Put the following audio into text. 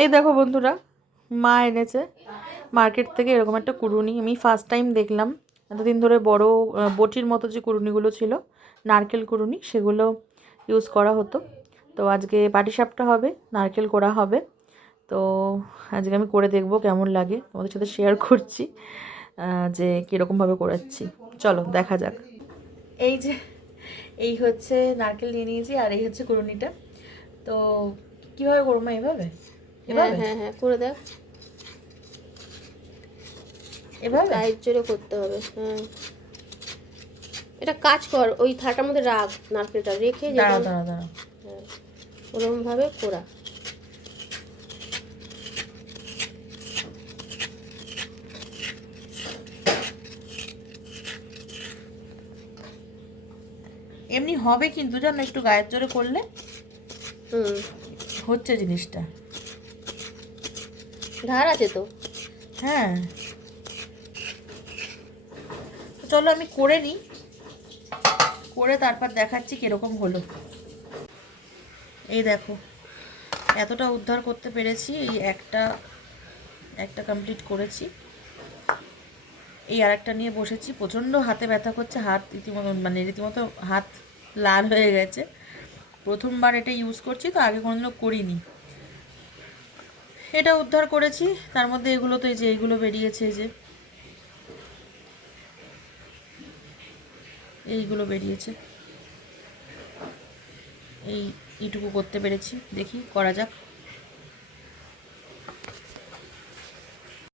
এই দেখো বন্ধুরা, মা এনেছে মার্কেট থেকে এরকম একটা কুড়ুনি। আমি ফার্স্ট টাইম দেখলাম। এতদিন ধরে বড় বটির মতো যে কুড়ুনিগুলো ছিল, নারকেল কুড়ুনি, সেগুলো ইউজ করা হতো। তো আজকে পাটিসাপটা হবে, নারকেল কোড়া হবে। তো আজকে আমি করে দেখবো কেমন লাগে, তোমাদের সাথে শেয়ার করছি যে কীরকমভাবে করাচ্ছি। চলো দেখা যাক। এই যে এই হচ্ছে নারকেল নিয়ে নিয়েছি, আর এই হচ্ছে কুড়ুনিটা। তো কীভাবে করবো মা? এভাবে হ্যাঁ হ্যাঁ হ্যাঁ, করে দেখ। এভাবে গায়ের জোরে করতে হবে। হ্যাঁ, এটা কাজ কর, ওই থাটার মধ্যে রাখ নারকেলটা, রেখে দাঁড়া দাঁড়া দাঁড়া। হ্যাঁ, ওরকম ভাবে কোড়া। এমনি হবে কিন্তু জানো, একটু গায়ের জোরে করলে হুম, হচ্ছে জিনিসটা। ধার আছে তো। হ্যাঁ, চলো আমি করে নিই, করে তারপর দেখাচ্ছি কিরকম হলো। এই দেখো, এতটা উদ্ধার করতে পেরেছি। এই একটা একটা কমপ্লিট করেছি। এই আরেকটা নিয়ে বসেছি। প্রচণ্ড হাতে ব্যথা করছে, হাত রীতিমতো হাত লাল হয়ে গেছে। প্রথমবার এটা ইউজ করছি তো, আগে কোনোদিনও করিনি। এটা উদ্ধার করেছি। তার মধ্যে এগুলো তো এই যে এইগুলো বেরিয়েছে, এই যে এইগুলো বেরিয়েছে। এইটুকু করতে পেরেছি, দেখি করা যাক।